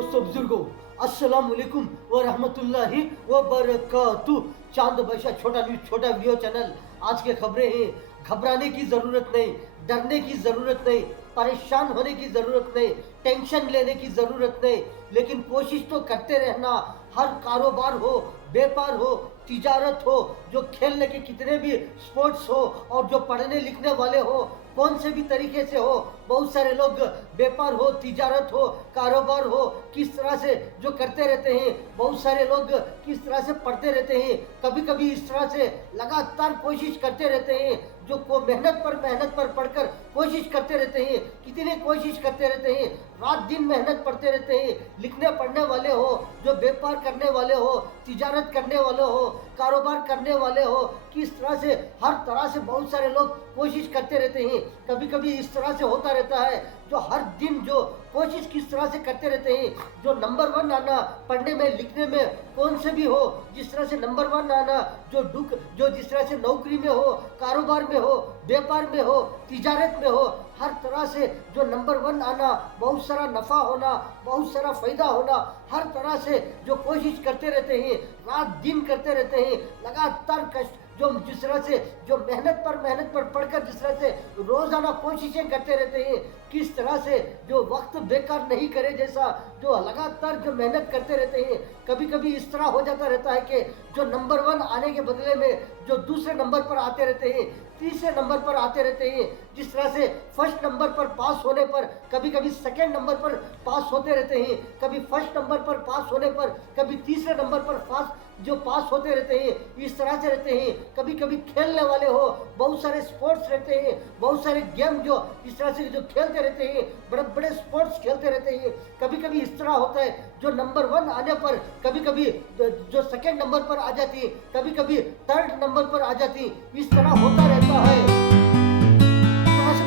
दोस्तों बुजुर्गों, अस्सलाम वालेकुम व रहमतुल्लाहि व बरकातुहू। चांद बादशाह छोटा न्यूज छोटा वीडियो चैनल। आज के खबरें हैं। घबराने की ज़रूरत नहीं, डरने की ज़रूरत नहीं, परेशान होने की ज़रूरत नहीं, टेंशन लेने की ज़रूरत नहीं, लेकिन कोशिश तो करते रहना। हर कारोबार हो, व्यापार हो, तिजारत हो, जो खेलने के कितने भी स्पोर्ट्स हो और जो पढ़ने लिखने वाले हो, कौन से भी तरीके से हो, बहुत सारे लोग व्यापार हो, तिजारत हो, कारोबार हो, किस तरह से जो करते रहते हैं। बहुत सारे लोग किस तरह से पढ़ते रहते हैं। कभी कभी इस तरह से लगातार कोशिश करते रहते हैं, जो को मेहनत पर पढ़कर कोशिश करते रहते हैं। कितनी कोशिश करते रहते हैं, रात दिन मेहनत पढ़ते रहते हैं। लिखने पढ़ने वाले हो, जो व्यापार करने वाले हो, तिजारत करने वाले हो, कारोबार करने वाले हो, किस तरह से हर तरह से बहुत सारे लोग कोशिश करते रहते हैं। कभी कभी इस तरह से होता रहता है, जो हर दिन जो कोशिश किस तरह से करते रहते हैं, जो नंबर 1 आना पढ़ने में लिखने में कौन से भी हो, जिस तरह से नंबर 1 आना, जो जिस तरह से नौकरी में हो, कारोबार में हो, व्यापार में हो, तिजारत में हो, हर तरह से जो नंबर 1 आना, बहुत सारा नफ़ा होना, बहुत सारा फायदा होना, हर तरह से जो कोशिश करते रहते हैं, रात दिन करते रहते हैं, लगातार कष्ट जो जिस तरह से जो मेहनत पर पढ़कर जिस तरह से रोजाना कोशिशें करते रहते हैं, किस तरह से जो वक्त बेकार नहीं करे जैसा जो लगातार जो मेहनत करते रहते हैं। कभी कभी इस तरह हो जाता रहता है कि जो नंबर 1 आने के बदले में जो दूसरे नंबर पर आते रहते हैं, तीसरे नंबर पर आते रहते हैं। जिस तरह से फर्स्ट नंबर पर पास होने पर कभी कभी सेकंड नंबर पर पास होते रहते हैं, कभी फर्स्ट नंबर पर पास होने पर कभी तीसरे नंबर पर पास होते रहते हैं। इस तरह से रहते हैं। कभी कभी खेलने वाले हो, बहुत सारे स्पोर्ट्स रहते हैं, बहुत सारे गेम जो इस तरह से जो खेलते रहते हैं, बड़े बड़े स्पोर्ट्स खेलते रहते हैं। कभी कभी इस तरह होता है, जो नंबर 1 आने पर कभी कभी जो सेकंड नंबर पर आ जाती है, कभी कभी थर्ड नंबर पर आ जाती है। इस तरह होता रहता है।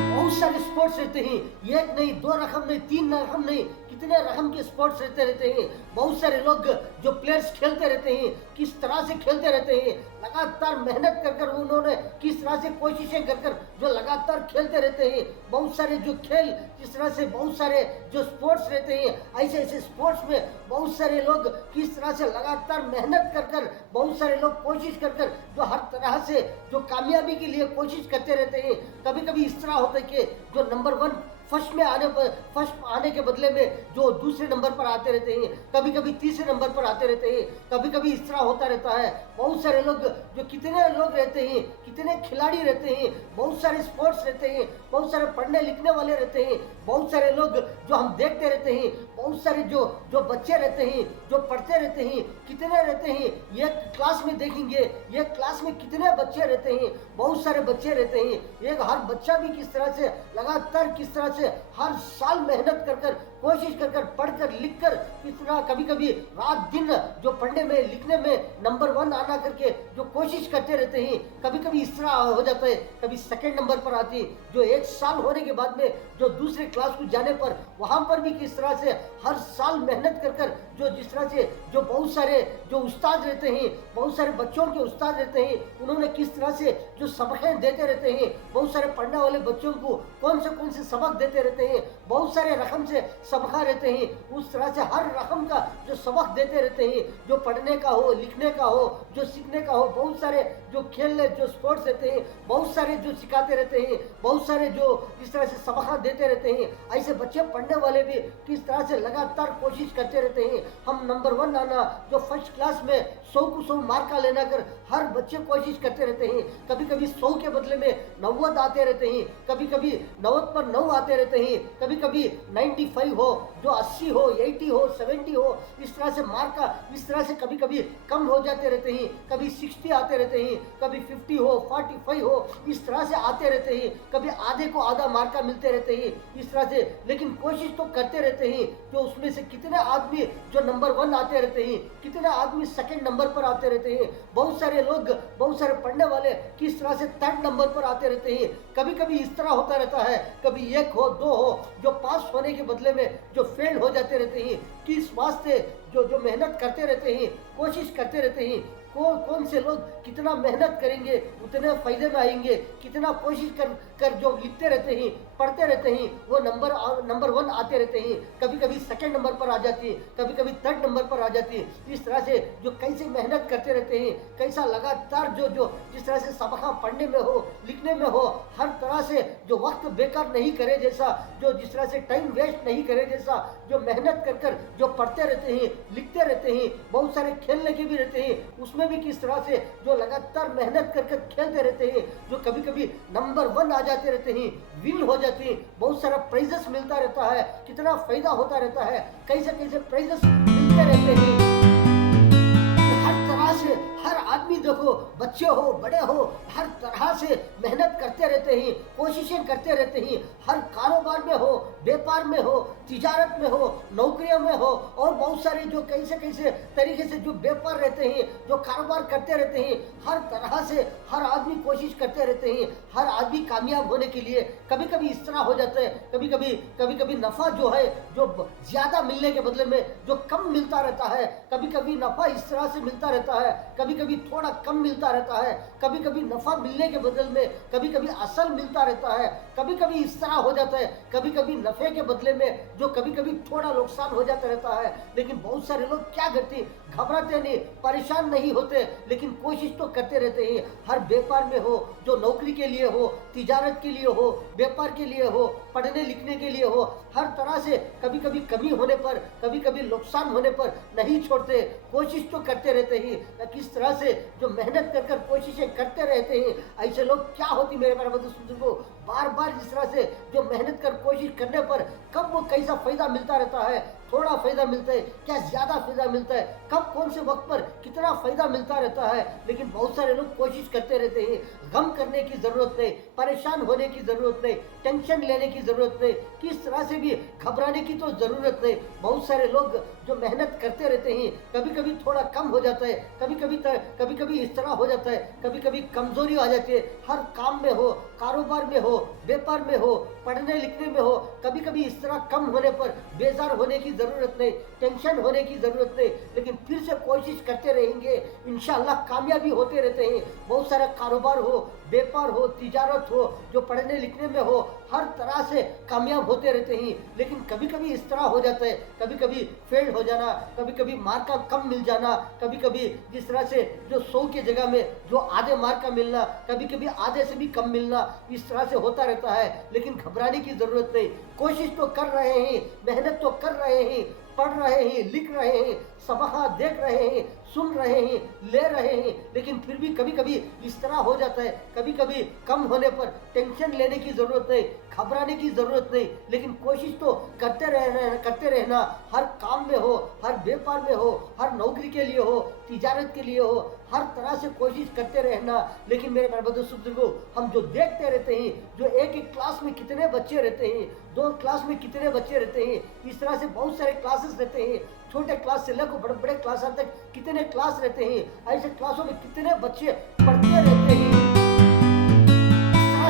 बहुत सारे स्पोर्ट्स रहते हैं, एक नहीं, 2 रकम नहीं, 3 रकम नहीं, कितने रकम के स्पोर्ट्स रहते हैं। बहुत सारे लोग जो प्लेयर्स खेलते रहते हैं, किस तरह से खेलते रहते हैं, लगातार मेहनत कर उन्होंने किस तरह से कोशिशें कर जो लगातार खेलते रहते हैं। बहुत सारे जो खेल जिस तरह से बहुत सारे जो स्पोर्ट्स रहते हैं, ऐसे स्पोर्ट्स में बहुत सारे लोग किस तरह से लगातार मेहनत कर बहुत सारे लोग कोशिश कर जो हर तरह से जो कामयाबी के लिए कोशिश करते रहते हैं। कभी कभी इस तरह होता है कि जो नंबर 1 फर्स्ट आने के बदले में जो दूसरे नंबर पर आते रहते हैं, कभी कभी तीसरे नंबर पर आते रहते हैं। कभी कभी इस तरह होता रहता है। बहुत सारे लोग जो कितने लोग रहते हैं, कितने खिलाड़ी रहते हैं, बहुत सारे स्पोर्ट्स रहते हैं, बहुत सारे पढ़ने लिखने वाले रहते हैं, बहुत सारे लोग जो हम देखते रहते हैं, बहुत सारे जो बच्चे रहते हैं, जो पढ़ते रहते हैं, कितने रहते हैं। एक क्लास में देखेंगे, एक क्लास में कितने बच्चे रहते हैं, बहुत सारे बच्चे रहते हैं। एक हर बच्चा भी किस तरह से लगातार किस तरह से हर साल मेहनत कर कोशिश कर पढ़कर लिखकर कितना कभी कभी रात दिन जो पढ़ने में लिखने में नंबर 1 आना करके जो कोशिश करते रहते हैं। कभी कभी इस तरह हो जाता है, कभी सेकंड नंबर पर आती है, जो 1 साल होने के बाद में जो दूसरे क्लास को जाने पर वहां पर भी किस तरह से हर साल मेहनत कर जो जिस तरह से जो बहुत सारे जो उस्ताद रहते हैं, बहुत सारे बच्चों के उस्ताद रहते हैं, उन्होंने किस तरह से जो सबकें देते रहते हैं, बहुत सारे पढ़ने वाले बच्चों को कौन से सबक देते रहते हैं, बहुत सारे रकम से सबका रहते हैं। उस तरह से हर रकम का जो सबक देते रहते हैं, जो पढ़ने का हो, लिखने का हो, जो सीखने का हो, बहुत सारे जो खेलने जो स्पोर्ट्स रहते हैं, बहुत सारे जो सिखाते रहते हैं, बहुत सारे जो इस तरह से सबक देते रहते हैं। ऐसे बच्चे पढ़ने वाले भी किस तरह से लगातार कोशिश करते रहते हैं, हम नंबर 1 आना, जो फर्स्ट क्लास में 100 को 100 मार्क का लेना कर हर बच्चे कोशिश करते रहते हैं। कभी कभी 100 के बदले में 90 आते रहते हैं, कभी कभी 90 पर 9 आते रहते हैं, कभी कभी 95 हो, जो 80 हो, 80 हो, 70 हो, इस तरह से मार्क का इस तरह से कभी कभी कम हो जाते रहते हैं। कभी 60 आते रहते हैं, कभी 50 हो, 45 हो, इस तरह से आते रहते हैं। कभी आधे को आधा मार्क का मिलते रहते हैं इस तरह से, लेकिन कोशिश तो करते रहते हैं। जो उसमें से कितने आदमी जो नंबर 1 आते रहते हैं, कितने आदमी सेकंड नंबर पर आते रहते हैं, बहुत सारे लोग बहुत सारे पढ़ने वाले किस तरह से थर्ड नंबर पर आते रहते हैं। कभी कभी इस तरह होता रहता है, कभी 1 हो, 2 हो, जो पास होने के बदले में जो फेल हो जाते रहते हैं। किस वास्ते जो मेहनत करते रहते हैं, कोशिश करते रहते हैं, कौन से लोग कितना मेहनत करेंगे उतने फायदे में आएंगे, कितना कोशिश कर जो लिखते रहते हैं, पढ़ते रहते हैं वो नंबर 1 आते रहते हैं, कभी कभी सेकंड नंबर पर आ जाती है, कभी कभी थर्ड नंबर पर आ जाती है। इस तरह से जो कैसे मेहनत करते रहते हैं, कैसा लगातार जो जो जिस तरह से सबका पढ़ने में हो, लिखने में हो, हर तरह से जो वक्त बेकार नहीं करे जैसा, जो जिस तरह से टाइम वेस्ट नहीं करे जैसा, जो मेहनत कर कर जो पढ़ते रहते हैं, लिखते रहते हैं, बहुत सारे खेलने के भी रहते हैं, उसमें भी किस तरह से जो लगातार मेहनत कर कर खेलते रहते हैं, जो कभी कभी नंबर 1 आ जाते रहते हैं, विन हो जाते हैं, बहुत सारा प्राइजेस मिलता रहता है, कितना फायदा होता रहता है, कैसे कैसे प्राइजेस मिलते रहते हैं। हर तरह से हर आदमी देखो, बच्चे हो बड़े हो, हर तरह से मेहनत करते रहते हैं, कोशिशें करते रहते हैं, हर कारोबार में हो, व्यापार में हो, तिजारत में हो, नौकरियों में हो, और बहुत सारे जो कैसे कैसे तरीके से जो व्यापार रहते हैं, जो कारोबार करते रहते हैं, हर तरह से हर आदमी कोशिश करते रहते हैं, हर आदमी कामयाब होने के लिए। कभी कभी इस तरह हो जाता है, कभी कभी नफा जो है जो ज्यादा मिलने के बदले में जो कम मिलता रहता है, कभी कभी नफा इस तरह से मिलता रहता है, कभी कभी थोड़ा कम मिलता रहता है, कभी कभी नफा मिलने के बदले में कभी कभी असल मिलता रहता है, कभी कभी इस तरह हो जाता है, कभी कभी नफे के बदले में जो कभी कभी थोड़ा नुकसान हो जाता रहता है। लेकिन बहुत सारे लोग क्या करते, घबराते नहीं, परेशान नहीं होते, लेकिन कोशिश तो करते रहते हैं। हर व्यापार में हो, जो नौकरी के लिए हो, तिजारत के लिए हो, व्यापार के लिए हो, पढ़ने लिखने के लिए हो, हर तरह से कभी कभी कमी होने पर, कभी कभी नुकसान होने पर नहीं छोड़ते, कोशिश तो करते रहते हैं। किस तरह से जो मेहनत कर कर कोशिशें करते रहते हैं, ऐसे लोग क्या होती मेरे बराबर को बार बार जिस तरह से जो मेहनत कर कोशिश करने पर कब वो कैसा फायदा मिलता रहता है, थोड़ा फायदा मिलता है क्या ज्यादा फायदा मिलता है, कब कौन से वक्त पर कितना फायदा मिलता रहता है। लेकिन बहुत सारे लोग कोशिश करते रहते हैं। गम करने की जरूरत नहीं, परेशान होने की जरूरत नहीं, टेंशन लेने की जरूरत नहीं, किस तरह से भी घबराने की तो जरूरत नहीं। बहुत सारे लोग जो मेहनत करते रहते हैं, कभी कभी थोड़ा कम हो जाता है, कभी कभी इस तरह हो जाता है, कभी कभी कमजोरी आ जाती है। हर काम में हो, कारोबार में हो, व्यापार में हो, पढ़ने लिखने में हो, कभी कभी इस तरह कम होने पर बेजार होने की जरूरत नहीं, टेंशन होने की जरूरत नहीं, लेकिन फिर से कोशिश करते रहेंगे, इंशाअल्लाह कामयाबी होते रहते हैं। बहुत सारा कारोबार हो, व्यापार हो, तिजारत हो, जो पढ़ने लिखने में हो, हर तरह से कामयाब होते रहते हैं। लेकिन कभी कभी इस तरह हो जाता है, कभी कभी फेल हो जाना, कभी कभी मार्क का कम मिल जाना, कभी कभी जिस तरह से जो 100 की जगह में जो आधे मार्क का मिलना, कभी कभी आधे से भी कम मिलना, इस तरह से होता रहता है। लेकिन घबराने की जरूरत नहीं, कोशिश तो कर रहे हैं, मेहनत तो कर रहे हैं, पढ़ रहे हैं, लिख रहे हैं, सबका देख रहे हैं, सुन रहे हैं, ले रहे हैं, लेकिन फिर भी कभी कभी इस तरह हो जाता है। कभी कभी कम होने पर टेंशन लेने की जरूरत नहीं, घबराने की जरूरत नहीं, लेकिन कोशिश तो करते रहना। हर काम में हो, हर व्यापार में हो, हर नौकरी के लिए हो, तिजारत के लिए हो, हर तरह से कोशिश करते रहना। लेकिन मेरे बड़े बुजुर्गों, हम जो देखते रहते हैं, जो एक एक क्लास में कितने बच्चे रहते हैं, 2 क्लास में कितने बच्चे रहते हैं, इस तरह से बहुत सारे क्लासेस रहते हैं, छोटे क्लास से लेकर बड़े बड़े क्लास तक कितने क्लास रहते हैं, ऐसे क्लासों में कितने बच्चे पढ़ते रहते हैं।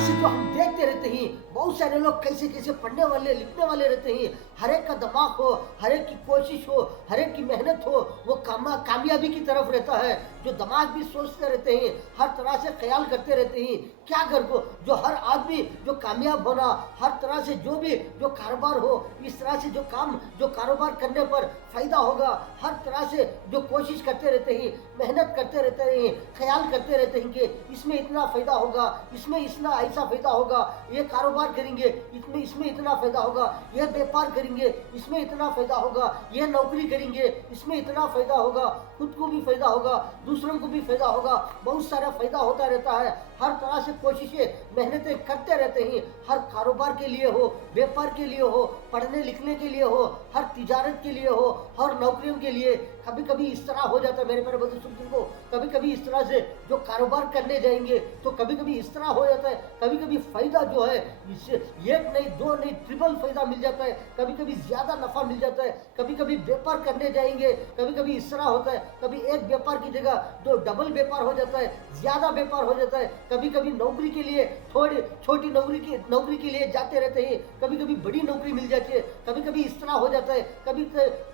जो हम देखते रहते हैं, बहुत सारे लोग कैसे कैसे पढ़ने वाले, लिखने वाले रहते हैं, हर एक का दिमाग हो, हर एक की कोशिश हो, हर एक की मेहनत हो, वो कामयाबी की तरफ रहता है। जो दिमाग भी सोचते रहते हैं, हर तरह से ख्याल करते रहते हैं, क्या कर को जो हर आदमी जो कामयाब होना, हर तरह से जो भी जो कारोबार हो, इस तरह से जो कारोबार करने पर फायदा होगा, हर तरह से जो कोशिश करते रहते हैं, मेहनत करते रहते हैं, ख्याल करते रहते हैं कि इसमें इतना फायदा होगा, इसमें इतना ऐसा फायदा होगा, ये कारोबार करेंगे इसमें इतना फायदा होगा, ये व्यापार करेंगे इसमें इतना फायदा होगा, ये नौकरी करेंगे इसमें इतना फायदा होगा, खुद को भी फायदा होगा, दूसरों को भी फायदा होगा, बहुत सारा फायदा होता रहता है। हर तरह से कोशिशें मेहनतें करते रहते हैं, हर कारोबार के लिए हो, व्यापार के लिए हो, पढ़ने लिखने के लिए हो, हर तिजारत के लिए हो, हर नौकरियों के लिए। कभी कभी इस तरह हो जाता है मेरे प्यारे बुजुर्गों को, कभी कभी इस तरह से जो कारोबार करने जाएंगे तो कभी कभी इस तरह हो जाता है, कभी कभी फायदा जो है इससे 1 नहीं 2 नहीं ट्रिपल फायदा मिल जाता है, कभी कभी ज्यादा नफा मिल जाता है। कभी कभी व्यापार करने जाएंगे, कभी कभी इस तरह होता है, कभी एक व्यापार की जगह 2 डबल व्यापार हो जाता है, ज्यादा व्यापार हो जाता है। कभी कभी नौकरी के लिए थोड़ी छोटी नौकरी के लिए जाते रहते हैं, कभी कभी बड़ी नौकरी मिल जाती है, कभी कभी इस तरह हो जाता है, कभी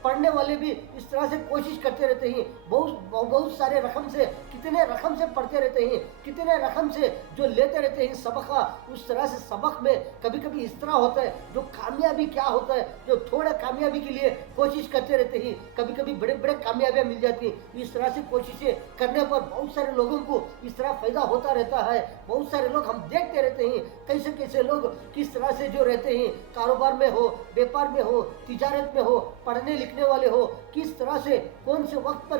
पढ़ने वाले भी इस तरह से कोशिश करते रहते हैं, बहुत बहुत सारे रकम से, कितने रकम से पढ़ते रहते हैं, कितने रकम से जो लेते रहते हैं सबका, उस तरह से सबक में कभी कभी इस तरह होता है, जो कामयाबी क्या होता है, जो थोड़ा कामयाबी के लिए कोशिश करते रहते हैं, कभी कभी बड़े बड़े कामयाबियां मिल जाती हैं। इस तरह से कोशिशें करने पर बहुत सारे लोगों को इस तरह फायदा होता रहता है। बहुत सारे लोग हम देखते रहते हैं कैसे कैसे लोग किस तरह से जो रहते हैं, कारोबार में हो, व्यापार में हो, तिजारत में हो, पढ़ने लिखने वाले हो, किस तरह से कौन से वक्त पर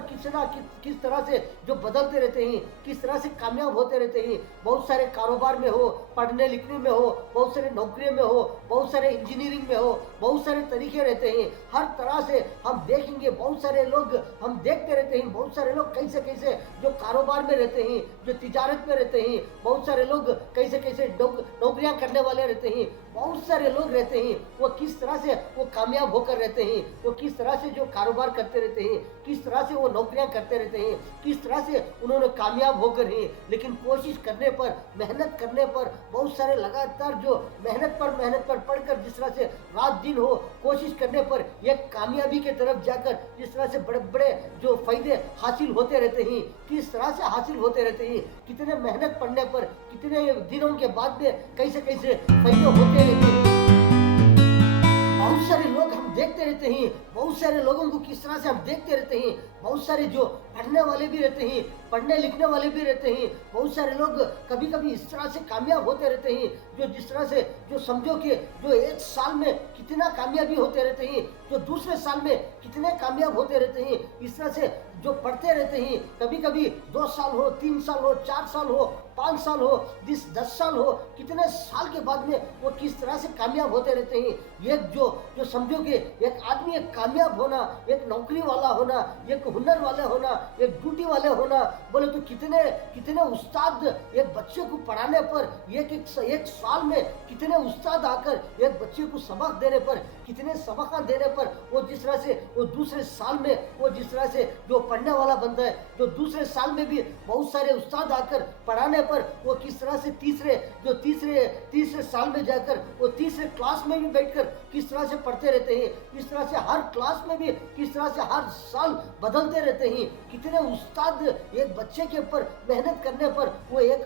किस तरह से जो बदलते रहते हैं, किस तरह से कामयाब होते रहते हैं। बहुत सारे कारोबार में हो, पढ़ने लिखने में हो, बहुत सारे नौकरियों में हो, बहुत सारे इंजीनियरिंग में हो, बहुत सारे तरीके रहते हैं। हर तरह से हम देखेंगे, बहुत सारे लोग हम देखते रहते हैं, बहुत सारे लोग कैसे कैसे जो कारोबार में रहते हैं, जो तिजारत में रहते हैं, बहुत सारे लोग कैसे कैसे नौकरियां करने वाले रहते हैं, बहुत सारे लोग रहते हैं, वो किस तरह से वो कामयाब होकर रहते हैं, वो किस तरह से जो कारोबार करते रहते हैं, किस तरह से वो नौकरियां करते रहते हैं, किस तरह से उन्होंने कामयाब होकर हैं। लेकिन कोशिश करने पर, मेहनत करने पर, बहुत सारे लगातार जो मेहनत पर पढ़कर जिस तरह से रात दिन हो कोशिश करने पर एक कामयाबी के तरफ जाकर जिस तरह से बड़े बड़े जो फायदे हासिल होते रहते हैं, किस तरह से हासिल होते रहते हैं, कितने मेहनत पढ़ने पर, कितने दिनों के बाद में कैसे कैसे फायदे होते रहते हैं। बहुत सारे लोग हम देखते रहते हैं, बहुत सारे लोगों को किस तरह से हम देखते रहते हैं, बहुत सारे जो पढ़ने वाले भी रहते हैं, पढ़ने लिखने वाले भी रहते हैं, बहुत सारे लोग कभी कभी इस तरह से कामयाब होते रहते हैं, जो जिस तरह से जो समझो कि जो एक साल में कितना कामयाबी होते रहते हैं, जो दूसरे साल में कितने कामयाब होते रहते हैं। इस तरह से जो पढ़ते रहते हैं, कभी कभी 2 साल हो, 3 साल हो, 4 साल हो, 5 साल हो, 10 साल हो, कितने साल के बाद में वो किस तरह से कामयाब होते रहते हैं। एक जो समझो कि एक आदमी एक कामयाब होना, एक नौकरी वाला होना, एक हुनर वाले होना, एक ड्यूटी वाले होना, बोले तो कितने कितने उस्ताद एक बच्चे को पढ़ाने पर, एक साल में कितने उस्ताद आकर एक बच्चे को सबक देने पर, कितने सबक देने पर वो जिस तरह से वो दूसरे साल में वो जिस तरह से जो पढ़ने वाला बनता है, जो दूसरे साल में भी बहुत सारे उस्ताद आकर पढ़ाने पर वो किस तरह से तीसरे साल में जाकर वो तीसरे क्लास में भी बैठकर किस तरह से पढ़ते रहते हैं। इस तरह से हर क्लास में भी किस तरह से हर साल बदलते रहते हैं। कितने उस्ताद एक बच्चे के ऊपर मेहनत करने पर वो एक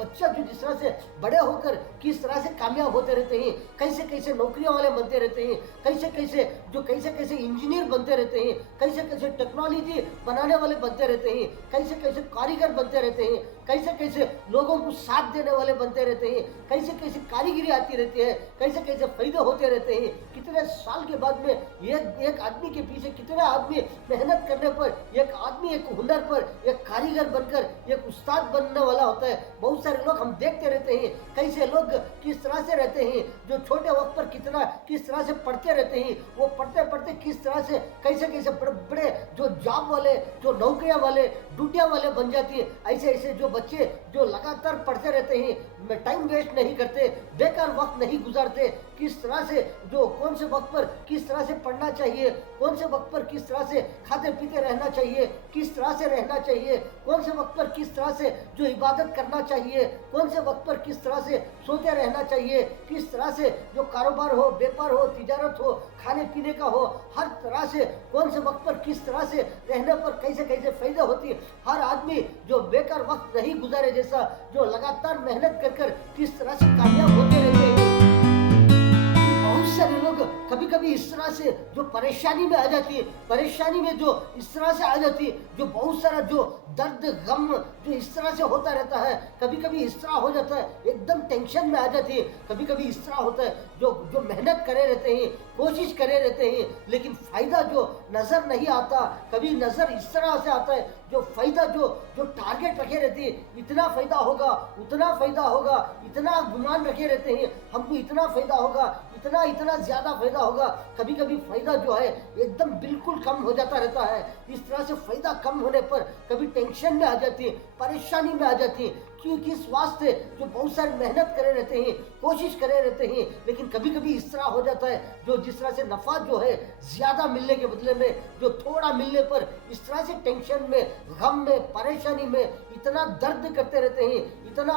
बच्चा जो जिस तरह से बड़े होकर किस तरह से कामयाब होते रहते हैं, कैसे कैसे नौकरियों वाले बनते रहते हैं, कैसे कैसे इंजीनियर बनते रहते हैं, कैसे कैसे टेक्नोलॉजी बनाने वाले बनते रहते हैं, कैसे कैसे कारीगर बनते रहते हैं, कैसे कैसे लोगों को साथ देने वाले बनते रहते हैं, कैसे कैसे कारीगिरी आती रहती है, कैसे कैसे फायदे होते रहते हैं। कितने साल के बाद में एक आदमी के पीछे कितने आदमी मेहनत करने पर एक आदमी एक हुनर पर एक कारीगर बनकर एक उस्ताद बनने वाला होता है। बहुत सारे लोग हम देखते रहते हैं कैसे लोग किस तरह से रहते हैं, जो छोटे वक्त पर किस तरह से पढ़ते रहते हैं, वो पढ़ते पढ़ते किस तरह से कैसे कैसे बड़े बड़े जो जॉब वाले, जो नौकरियां वाले, ड्यूटियां वाले बन जाती है। ऐसे ऐसे जो बच्चे जो लगातार पढ़ते रहते हैं, टाइम वेस्ट नहीं करते, बेकार वक्त नहीं गुजारते, किस तरह से जो कौन से वक्त पर किस तरह से पढ़ना चाहिए, कौन से वक्त पर किस तरह से खाते पीते रहना चाहिए, किस तरह से रहना चाहिए, कौन से वक्त पर किस तरह से जो इबादत करना चाहिए, कौन से वक्त पर किस तरह से सोते रहना चाहिए, किस तरह से जो कारोबार हो, व्यापार हो, तिजारत हो, खाने पीने का हो, हर तरह से कौन से वक्त पर किस तरह से रहने पर कैसे कैसे फायदे होती है। हर आदमी जो बेकार वक्त नहीं गुजारे, जैसा जो लगातार मेहनत कर किस तरह से कामयाब होते रहते हैं। बहुत सारे लोग कभी कभी इस तरह से जो परेशानी में आ जाती है, परेशानी में जो इस तरह से आ जाती है, जो बहुत सारा जो दर्द गम जो इस तरह से होता रहता है, कभी कभी इस तरह हो जाता है, एकदम टेंशन में आ जाती है। कभी कभी इस तरह होता है जो मेहनत करे रहते हैं, कोशिश करे रहते हैं, लेकिन फायदा जो नजर नहीं आता। कभी नजर इस तरह से आता है जो फायदा जो टारगेट रखे रहते हैं, इतना फायदा होगा, उतना फायदा होगा, इतना गुमान रखे रहते हैं, हमको इतना फायदा होगा, इतना ज्यादा फायदा होगा। कभी कभी फायदा जो है एकदम बिल्कुल कम हो जाता रहता है। इस तरह से फायदा कम होने पर कभी टेंशन में आ जाती है, परेशानी में आ जाती है, क्योंकि इस वास्ते जो बहुत सारी मेहनत करे रहते हैं, कोशिश करे रहते हैं, लेकिन कभी कभी इस तरह हो जाता है जो जिस तरह से नफा जो है ज्यादा मिलने के बदले में जो थोड़ा मिलने पर इस तरह से टेंशन में, गम में, परेशानी में इतना दर्द करते रहते हैं, इतना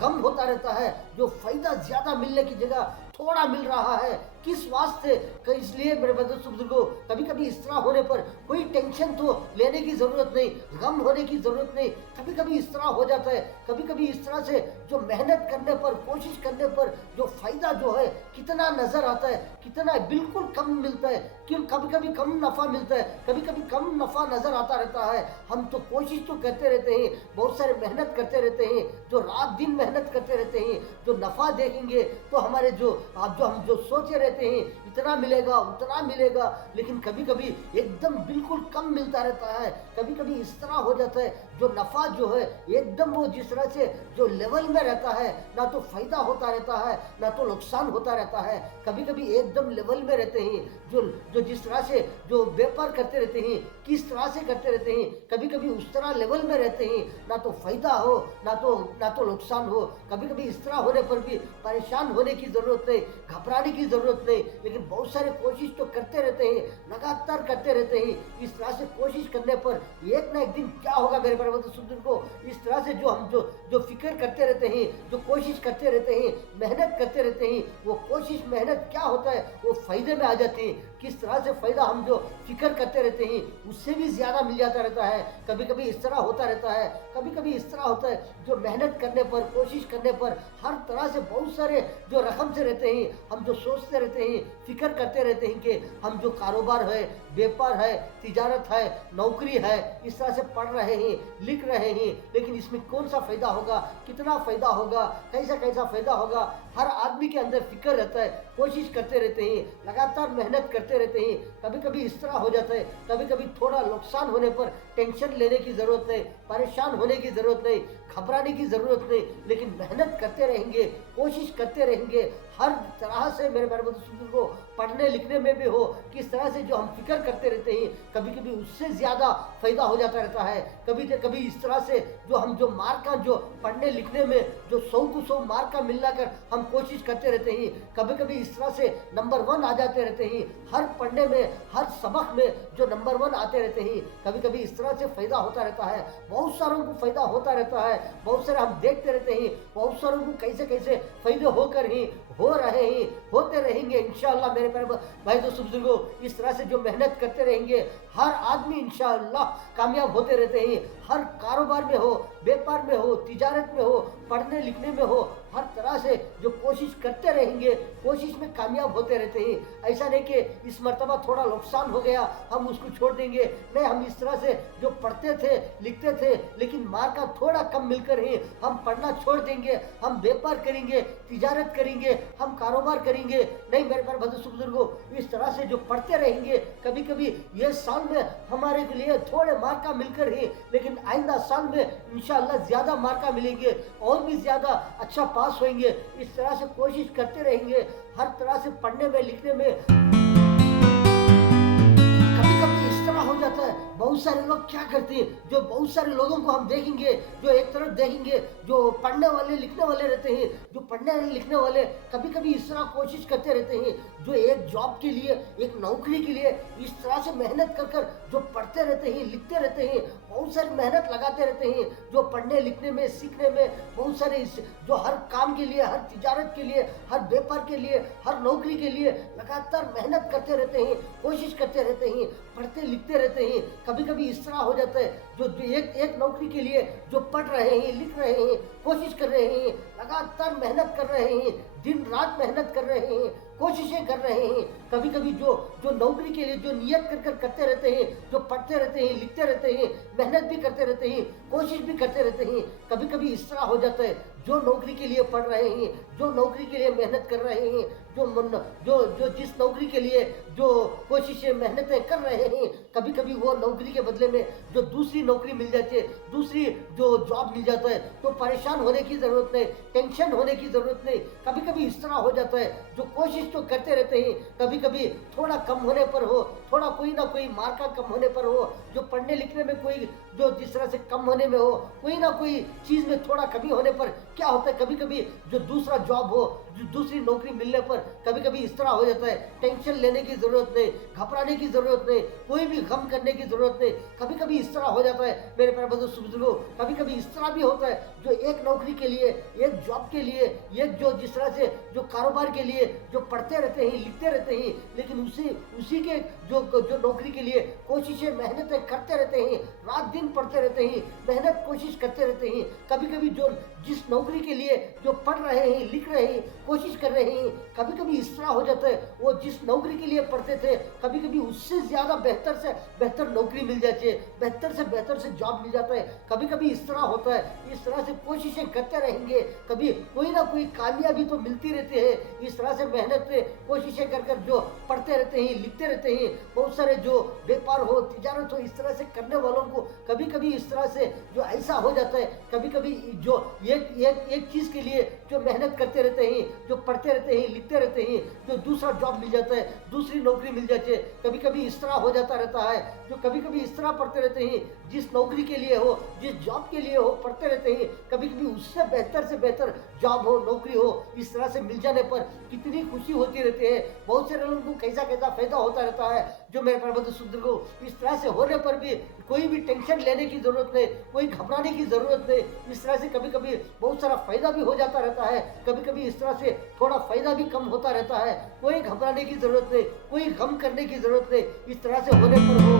गम होता रहता है, जो फायदा ज्यादा मिलने की जगह थोड़ा मिल रहा है, किस वास्ते, इसलिए मेरे बुजुर्गों, कभी कभी इस तरह होने पर कोई टेंशन तो लेने की जरूरत नहीं, गम होने की जरूरत नहीं। कभी कभी इस तरह हो जाता है, कभी कभी इस तरह से जो मेहनत करने पर, कोशिश करने पर जो फायदा जो है कितना नजर आता है, कितना बिल्कुल कम मिलता है। क्यों? कभी कभी कम नफा मिलता है, कभी कभी कम नफा नजर आता रहता है। हम तो कोशिश तो करते रहते हैं, बहुत सारे मेहनत करते रहते हैं, जो रात दिन मेहनत करते रहते हैं, जो नफा देखेंगे तो हमारे जो हम जो सोचे रहते हैं इतना मिलेगा उतना मिलेगा, लेकिन कभी कभी एकदम बिल्कुल कम मिलता रहता है। कभी कभी इस तरह हो जाता है जो नफा जो है एकदम वो जिस तरह से जो लेवल में रहता है, ना तो फायदा होता रहता है ना तो नुकसान होता रहता है। कभी कभी एकदम लेवल में रहते हैं, जो जिस तरह से जो व्यापार करते रहते हैं, किस तरह से करते रहते हैं, कभी कभी उस तरह लेवल में रहते हैं, ना तो फायदा हो ना तो नुकसान हो। कभी कभी इस तरह होने पर भी परेशान होने की जरूरत नहीं, घबराने की जरूरत नहीं, लेकिन बहुत सारे कोशिश तो करते रहते हैं, लगातार करते रहते हैं। इस तरह से कोशिश करने पर एक ना एक दिन क्या होगा मेरे बड़े सुंदर को, इस तरह से जो हम जो फिक्र करते रहते हैं, जो कोशिश करते रहते हैं, मेहनत करते रहते हैं, वो कोशिश मेहनत क्या होता है वो फायदे में आ जाती है। किस तरह से फायदा हम जो फिक्र करते रहते हैं उससे भी ज्यादा मिल जाता रहता है। कभी कभी इस तरह होता रहता है, कभी कभी इस तरह होता है जो मेहनत करने पर, कोशिश करने पर हर तरह से बहुत सारे जो रकम से रहते हैं, हम जो सोचते रहते हैं, फिक्र करते रहते हैं कि हम जो कारोबार है, व्यापार है, तिजारत है, नौकरी है, इस तरह से पढ़ रहे हैं, लिख रहे हैं, लेकिन इसमें कौन सा फायदा होगा, कितना फायदा होगा, कैसा कैसा फायदा होगा, हर आदमी के अंदर फिक्र रहता है। कोशिश करते रहते हैं, लगातार मेहनत करते रहते हैं। कभी कभी इस तरह हो जाता है, कभी कभी थोड़ा नुकसान होने पर टेंशन लेने की जरूरत नहीं, परेशान होने की जरूरत नहीं, घबराने की जरूरत नहीं, लेकिन मेहनत करते रहेंगे, कोशिश करते रहेंगे। हर तरह से मेरे बारे में को पढ़ने लिखने में भी हो, किस तरह से जो हम फिक्र करते रहते हैं, कभी कभी उससे ज्यादा फायदा हो जाता रहता है। कभी कभी इस तरह से जो हम जो मार्का जो पढ़ने लिखने में जो 100 को 100 मार्क का मिलना कर हम कोशिश करते रहते हैं, कभी कभी इस तरह से नंबर 1 आ जाते रहते हैं। हर पढ़ने में, हर सबक में जो नंबर 1 आते रहते हैं, कभी कभी इस तरह से फायदा होता रहता है। बहुत सारों को फायदा होता रहता है, बहुत सारे हम देखते रहते हैं, बहुत सारों को कैसे कैसे फायदे होकर ही हो रहे हैं, होते रहेंगे इंशाअल्लाह। मेरे प्यारे भाई दोस्तों बुजुर्गों, इस तरह से जो मेहनत करते रहेंगे हर आदमी इंशाअल्लाह कामयाब होते रहते हैं। हर कारोबार में हो, व्यापार में हो, तिजारत में हो, पढ़ने लिखने में हो, हर तरह से जो कोशिश करते रहेंगे, कोशिश में कामयाब होते रहते हैं। ऐसा नहीं कि इस मर्तबा थोड़ा नुकसान हो गया हम उसको छोड़ देंगे, नहीं, हम इस तरह से जो पढ़ते थे, लिखते थे, लेकिन मार्क का थोड़ा कम मिलकर ही हम पढ़ना छोड़ देंगे, हम व्यापार करेंगे, तिजारत करेंगे, हम कारोबार करेंगे। नहीं मेरे प्यारे बुजुर्गों, इस तरह से जो पढ़ते रहेंगे, कभी कभी ये साल में हमारे के लिए थोड़े मार्क का मिलकर ही, लेकिन आइंदा साल में इंशाअल्लाह ज्यादा मार्क का मिलेंगे और भी ज्यादा अच्छा पास होंगे। इस तरह से कोशिश करते रहेंगे, हर तरह से पढ़ने में, लिखने में। कभी कभी इस तरह हो जाता है, बहुत सारे लोग क्या करते हैं, जो बहुत सारे लोगों को हम देखेंगे, जो एक तरफ देखेंगे जो पढ़ने वाले लिखने वाले रहते हैं, जो पढ़ने वाले लिखने वाले कभी कभी इस तरह कोशिश करते रहते हैं, जो एक जॉब के लिए, एक नौकरी के लिए इस तरह से मेहनत कर कर जो पढ़ते रहते हैं, लिखते रहते हैं, बहुत सारी मेहनत लगाते रहते हैं, जो पढ़ने लिखने में, सीखने में, बहुत सारे जो हर काम के लिए, हर तिजारत के लिए, हर व्यापार के लिए, हर नौकरी के लिए लगातार मेहनत करते रहते हैं, कोशिश करते रहते हैं, पढ़ते लिखते रहते हैं। कभी कभी इस तरह हो जाता है जो एक नौकरी के लिए जो पढ़ रहे हैं, लिख रहे हैं, कोशिश कर रहे हैं, लगातार मेहनत कर रहे हैं, दिन रात मेहनत कर रहे हैं, कोशिशें कर रहे हैं। कभी कभी जो नौकरी के लिए जो नियत कर करते रहते हैं, जो पढ़ते रहते हैं, लिखते रहते हैं, मेहनत भी करते रहते हैं, कोशिश भी करते रहते हैं। कभी कभी इस तरह हो जाता है जो नौकरी के लिए पढ़ रहे हैं, जो नौकरी के लिए मेहनत कर रहे हैं, जो जिस नौकरी के लिए जो कोशिशें मेहनतें कर रहे हैं, कभी कभी वो नौकरी के बदले में जो दूसरी नौकरी मिल जाती है, दूसरी जो जॉब मिल जाता है, तो परेशान होने की जरूरत नहीं, टेंशन होने की जरूरत नहीं। कभी कभी इस तरह हो जाता है जो कोशिश तो करते रहते हैं, कभी कभी कभी थोड़ा कम होने पर हो, थोड़ा कोई ना कोई मार्का कम होने पर हो, जो पढ़ने लिखने में कोई जो जिस तरह से कम होने में हो, कोई ना कोई चीज़ में थोड़ा कमी होने पर क्या होता है, कभी कभी जो दूसरा जॉब हो, जो दूसरी नौकरी मिलने पर कभी कभी इस तरह हो जाता है, टेंशन लेने की ज़रूरत नहीं, घबराने की ज़रूरत नहीं, कोई भी गम करने की ज़रूरत नहीं। कभी कभी इस तरह हो जाता है मेरे प्यारे बुजुर्गों, कभी कभी इस तरह भी होता है, जो एक नौकरी के लिए, एक जॉब के लिए, एक जो जिस तरह से जो कारोबार के लिए जो पढ़ते रहते हैं, लिखते रहते हैं, लेकिन उसी उसी के जो जो नौकरी के लिए कोशिशें मेहनतें करते रहते हैं, रात दिन पढ़ते रहते हैं, मेहनत कोशिश करते रहते हैं। कभी कभी जो जिस नौकरी के लिए जो पढ़ रहे हैं, लिख रहे हैं, कोशिश कर रहे हैं, कभी कभी इस तरह हो जाता है, वो जिस नौकरी के लिए पढ़ते थे कभी कभी उससे ज़्यादा बेहतर से बेहतर नौकरी मिल जाती है, बेहतर से बेहतर से जॉब मिल जाता है। कभी कभी इस तरह होता है, इस तरह से कोशिशें करते रहेंगे, कभी कोई ना कोई कामयाबी तो मिलती रहती है। इस तरह से मेहनत कोशिशें कर कर जो पढ़ते रहते हैं, लिखते रहते हैं, बहुत सारे जो व्यापार हो, तिजारत हो, इस तरह से करने वालों को कभी कभी इस तरह से जो ऐसा हो जाता है, कभी कभी जो एक चीज़ के लिए जो मेहनत करते रहते हैं, जो पढ़ते रहते हैं, लिखते रहते हैं, जो दूसरा जॉब मिल जाता है, दूसरी नौकरी मिल जाती है, कभी कभी इस तरह हो जाता रहता है, जो कभी कभी इस तरह पढ़ते रहते हैं, जिस नौकरी के लिए हो, जिस जॉब के लिए हो, पढ़ते रहते हैं, कभी कभी उससे बेहतर जॉब हो, नौकरी हो, इस तरह से मिल जाने पर कितनी खुशी होती रहती है। बहुत सारे लोगों को कैसा कैसा फायदा होता रहता है, जो मेरे प्यारे सुंदर को इस तरह से होने पर भी कोई भी टेंशन लेने की जरूरत नहीं, कोई घबराने की जरूरत नहीं। इस तरह से कभी कभी बहुत सारा फायदा भी हो जाता रहता है, कभी कभी इस तरह से थोड़ा फायदा भी कम होता रहता है। कोई घबराने की जरूरत नहीं, कोई गम करने की जरूरत नहीं। इस तरह से होने पर हो,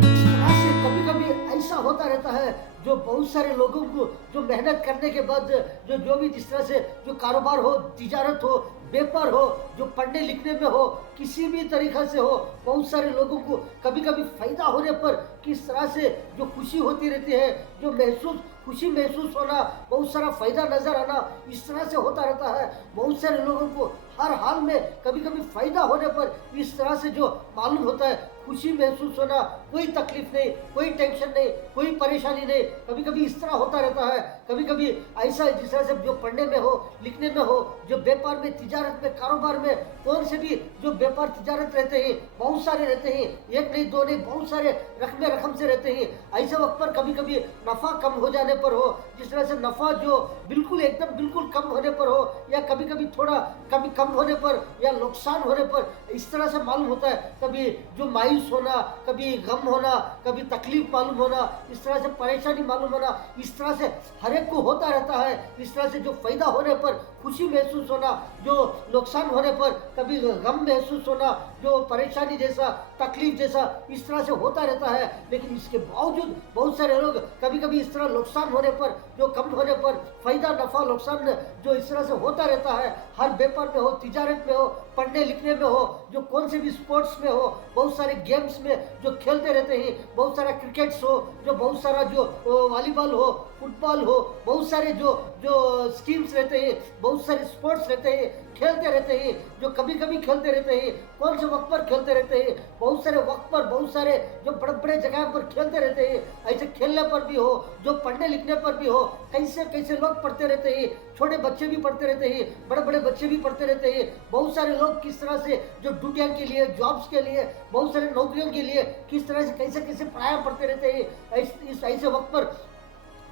इस तरह से कभी कभी ऐसा होता रहता है, जो बहुत सारे लोगों को जो मेहनत करने के बाद जो भी जिस तरह से जो कारोबार हो, तिजारत हो, व्यापार हो, जो पढ़ने लिखने में हो, किसी भी तरीक़ा से हो, बहुत सारे लोगों को कभी कभी फायदा होने पर किस तरह से जो खुशी होती रहती है, जो खुशी महसूस होना, बहुत सारा फायदा नजर आना, इस तरह से होता रहता है। बहुत सारे लोगों को हर हाल में कभी कभी फायदा होने पर इस तरह से जो मालूम होता है, खुशी महसूस होना, कोई तकलीफ नहीं, कोई टेंशन नहीं, कोई परेशानी नहीं। कभी कभी इस तरह होता रहता है, कभी कभी ऐसा जिस तरह से जो पढ़ने में हो, लिखने में हो, जो व्यापार में, तिजारत में, कारोबार में, कौन से भी जो व्यापार तिजारत रहते हैं, बहुत सारे रहते हैं, एक नहीं दो नहीं, बहुत सारे रकम से रहते हैं। ऐसे वक्त पर कभी कभी नफा कम हो जाने पर हो, जिस तरह से नफा जो बिल्कुल एकदम बिल्कुल कम होने पर हो, या कभी कभी थोड़ा कम होने पर, या नुकसान होने पर, इस तरह से मालूम होता है। कभी जो मायूस होना, कभी गम होना, कभी तकलीफ मालूम होना, इस तरह से परेशानी मालूम होना, इस तरह से हर एक को होता रहता है। इस तरह से जो फायदा होने पर खुशी महसूस होना, जो नुकसान होने पर कभी गम महसूस होना, जो परेशानी जैसा, तकलीफ जैसा, इस तरह से होता रहता है। लेकिन इसके बावजूद बहुत सारे लोग कभी कभी इस तरह नुकसान होने पर, जो कम होने पर, फायदा नफा नुकसान जो इस तरह से होता रहता है, हर व्यापार में हो, तिजारत में हो, पढ़ने लिखने में हो, जो कौन से भी स्पोर्ट्स में हो, बहुत सारे गेम्स में जो खेलते रहते हैं, बहुत सारा क्रिकेट्स हो, जो बहुत सारा जो वॉलीबॉल हो, फुटबॉल हो, बहुत सारे जो जो स्कीम्स रहते हैं, बहुत सारे स्पोर्ट्स रहते हैं, खेलते रहते हैं, जो कभी कभी खेलते रहते हैं, कौन से वक्त पर खेलते रहते हैं, बहुत सारे वक्त पर, बहुत सारे जो बड़े बड़े जगह पर खेलते रहते हैं। ऐसे खेलने पर भी हो, जो पढ़ने लिखने पर भी हो, कैसे कैसे लोग पढ़ते रहते हैं, छोटे बच्चे भी पढ़ते रहते हैं, बड़े बड़े बच्चे भी पढ़ते रहते हैं। बहुत सारे लोग किस तरह से जो ड्यूटियाँ के लिए, जॉब्स के लिए, बहुत सारे नौकरियों के लिए किस तरह से कैसे कैसे पढ़ाया पढ़ते रहते हैं। इस ऐसे वक्त पर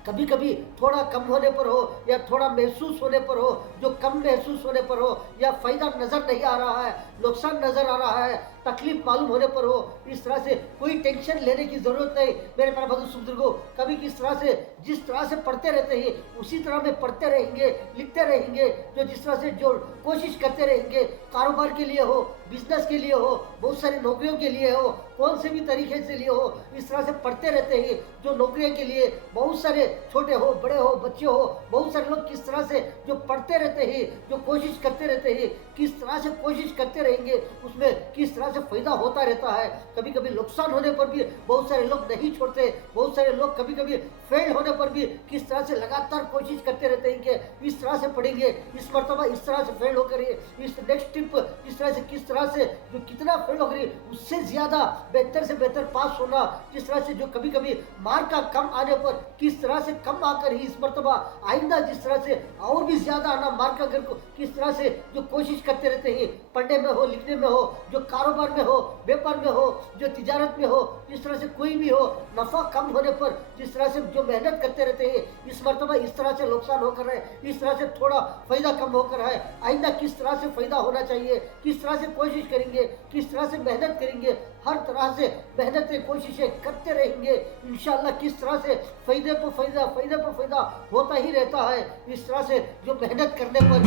कभी कभी थोड़ा कम होने पर हो, या थोड़ा महसूस होने पर हो, जो कम महसूस होने पर हो, या फायदा नजर नहीं आ रहा है, नुकसान नजर आ रहा है, तकलीफ मालूम होने पर हो, इस तरह से कोई टेंशन लेने की जरूरत नहीं। मेरे प्यारे बुजुर्गों, कभी किस तरह से जिस तरह से पढ़ते रहते हैं, उसी तरह में पढ़ते रहेंगे, लिखते रहेंगे, जो जिस तरह से जो कोशिश करते रहेंगे, कारोबार के लिए हो, बिजनेस के लिए हो, बहुत सारी नौकरियों के लिए हो, कौन से भी तरीके से लिए हो, इस तरह से पढ़ते रहते हैं। जो नौकरियों के लिए बहुत सारे छोटे हो, बड़े हो, बच्चे हो, बहुत सारे लोग किस तरह से जो पढ़ते रहते हैं, जो कोशिश करते रहते हैं, किस तरह से कोशिश करते रहेंगे, उसमें किस तरह से फायदा होता रहता है। कभी कभी नुकसान होने पर भी बहुत सारे लोग नहीं छोड़ते, बहुत सारे लोग कभी कभी फेल होने पर भी किस तरह से लगातार कोशिश करते रहते हैं कि इस तरह से पढ़ेंगे, इस मरतबा इस तरह से फेल होकर इस नेक्स्ट ट्रिप इस तरह से किस तरह तरह से जो कितना फेल हो गई उससे ज़्यादा बेहतर से बेहतर पास होना, जिस तरह से जो कभी कभी मार्क का कम आने पर किस तरह से कम आकर ही इस मरतबा आइंदा जिस तरह से और भी ज़्यादा आना मार्क अगर को किस तरह से जो कोशिश करते रहते हैं, पढ़ने में हो, लिखने में हो, जो कारोबार में हो, व्यापार में हो, जो तिजारत में हो, जिस तरह से कोई भी हो, नफ़ा कम होने पर जिस तरह से जो मेहनत करते रहते हैं इस मरतबा इस तरह से नुकसान होकर है, इस तरह से थोड़ा फ़ायदा कम होकर है, आइंदा किस तरह से फ़ायदा होना चाहिए, किस तरह से कोशिश करेंगे, किस तरह से मेहनत करेंगे, हर तरह से मेहनतें कोशिशें करते रहेंगे, इंशाअल्लाह किस तरह से फ़ायदे पर फ़ायदा होता ही रहता है। इस तरह से जो मेहनत करने पर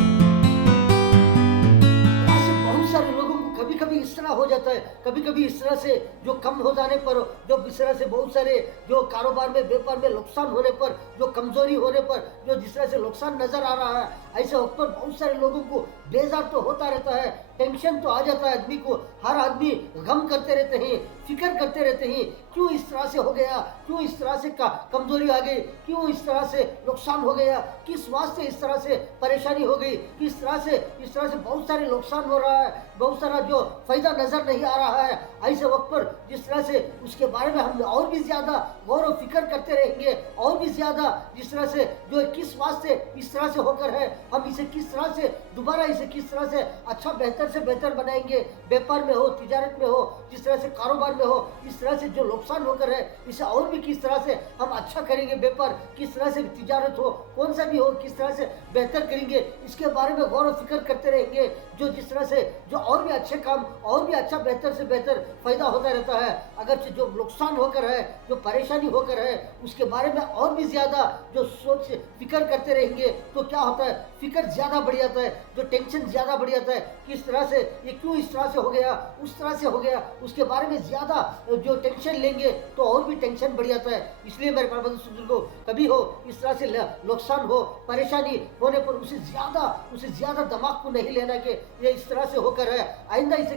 ऐसे बहुत सारे लोगों को कभी कभी इस तरह हो जाता है, कभी कभी इस तरह से जो कम हो जाने पर, जो इस तरह से बहुत सारे जो कारोबार में व्यापार में नुकसान होने पर, जो कमजोरी होने पर, जो जिस तरह से नुकसान नजर आ रहा है, ऐसे वक्त पर बहुत सारे लोगों को बेजार तो होता रहता है, टेंशन तो आ जाता है आदमी को, हर आदमी गम करते रहते हैं, फिक्र करते रहते हैं, क्यों इस तरह से हो गया, क्यों इस तरह से कमजोरी आ गई, क्यों इस तरह से नुकसान हो गया, किस वास्ते इस तरह से परेशानी हो गई, किस तरह से इस तरह से बहुत सारे नुकसान हो रहा है, बहुत सारा जो फायदा नजर नहीं आ रहा है। ऐसे वक्त पर जिस तरह से उसके बारे में हम और भी ज्यादा गौर व फिक्र करते रहेंगे, और भी ज्यादा जिस तरह से जो किस वास्ते इस तरह से होकर है, हम इसे किस तरह से दोबारा इसे किस तरह से अच्छा बेहतर से बेहतर बनाएंगे, व्यापार में हो, तिजारत में हो, जिस तरह से कारोबार में हो, इस तरह से जो नुकसान होकर है इसे और भी किस तरह से हम अच्छा करेंगे, व्यापार किस तरह से तिजारत हो, कौन सा भी हो, किस तरह से बेहतर करेंगे, इसके बारे में गौर व फिक्र करते रहेंगे, जो जिस तरह से जो और भी अच्छे काम, और भी अच्छा बेहतर से बेहतर फायदा होता रहता है। अगर जो नुकसान होकर है, जो परेशानी होकर है, उसके बारे में और भी ज्यादा जो सोच फिक्र करते रहेंगे तो क्या होता है, फिक्र ज्यादा बढ़ जाता है, जो टेंशन ज्यादा बढ़ जाता है, किस तरह से ये क्यों इस तरह से हो गया, उस तरह से हो गया, उसके बारे में ज्यादा जो टेंशन लेंगे तो और भी टेंशन बढ़ जाता है। इसलिए मेरे पास बुजुर्गों कभी हो इस तरह से नुकसान हो, परेशानी होने पर उसे ज्यादा दिमाग को नहीं लेना कि ये इस तरह से होकर है, आइंदा इसे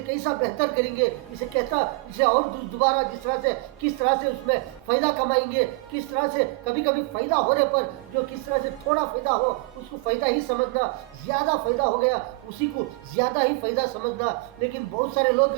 कैसा बेहतर करेंगे, इसे और दोबारा जिस तरह से किस तरह से उसमें फायदा कमाएंगे, किस तरह से कभी कभी फायदा होने पर जो किस तरह से थोड़ा फायदा हो उसको फायदा ही समझना, ज्यादा फायदा हो गया उसी को ज्यादा ही फायदा समझना। लेकिन बहुत सारे लोग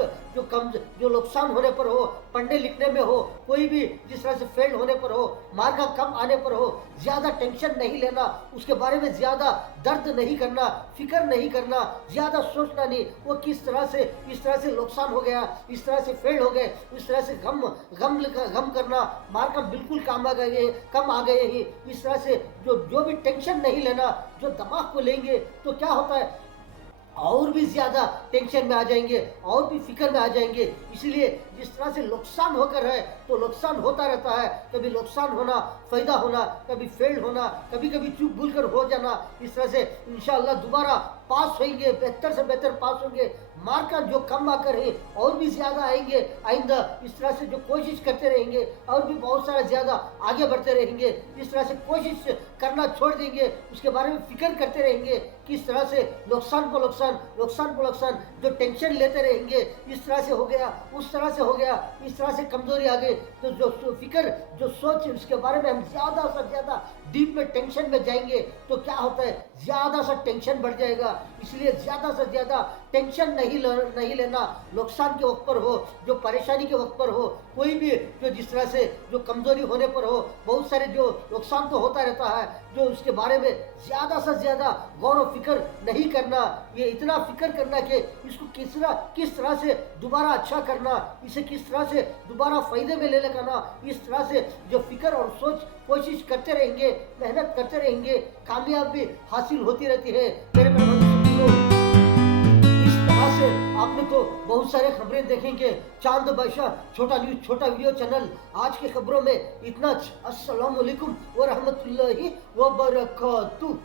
जो नुकसान होने पर हो, पढ़ने लिखने में हो, कोई भी जिस तरह से फेल होने पर हो, मार्क कम आने पर हो, ज्यादा टेंशन नहीं लेना, उसके बारे में ज्यादा दर्द नहीं करना, फिक्र नहीं करना, ज्यादा सोचना नहीं, वो किस तरह से इस तरह से नुकसान हो गया, इस तरह से फेल हो गए, इस तरह से गम करना, मार्क बिल्कुल कम आ गए ही, इस तरह से जो भी टेंशन नहीं लेना, जो दिमाग को लेंगे तो क्या होता है और भी ज्यादा टेंशन में आ जाएंगे, और भी फिक्र में आ जाएंगे। इसलिए जिस तरह से नुकसान होकर है तो नुकसान होता रहता है, कभी नुकसान होना, फायदा होना, कभी फेल होना, कभी कभी चूक भूल कर हो जाना, इस तरह से इंशाअल्लाह दोबारा पास होंगे, बेहतर से बेहतर पास होंगे, मार्क जो कम आकर है और भी ज्यादा आएंगे, आइंदा इस तरह से जो कोशिश करते रहेंगे और भी बहुत सारा ज्यादा आगे बढ़ते रहेंगे, इस तरह से कोशिश करना छोड़ देंगे, उसके बारे में फिक्र करते रहेंगे, किस तरह से नुकसान को नुकसान जो टेंशन लेते रहेंगे, इस तरह से हो गया, उस तरह से हो गया, इस तरह से कमजोरी आ गई, तो जो फिक्र जो सोच उसके बारे में हम ज्यादा से ज्यादा डीप में टेंशन में जाएंगे तो क्या होता है, ज्यादा सा टेंशन बढ़ जाएगा। इसलिए ज्यादा से ज्यादा टेंशन नहीं लेना, नुकसान के वक्त पर हो, जो परेशानी के वक्त पर हो, कोई भी जो जिस तरह से जो कमजोरी होने पर हो, बहुत सारे जो नुकसान तो होता रहता है, जो उसके बारे में ज्यादा से ज्यादा गौर व फिक्र नहीं करना, ये इतना फिक्र करना कि इसको किस तरह से दोबारा अच्छा करना, इसे किस तरह से दोबारा फायदे में ले लगाना, इस तरह से जो फिक्र और सोच कोशिश करते रहेंगे, मेहनत करते रहेंगे, कामयाबी हासिल होती रहती है। मेरे इस तरह से आपने तो बहुत सारे खबरें देखेंगे, चांद बादशाह छोटा न्यूज छोटा वीडियो चैनल आज के खबरों में इतना। अस्सलाम वालेकुम व रहमतुल्लाहि व बरकातुहू।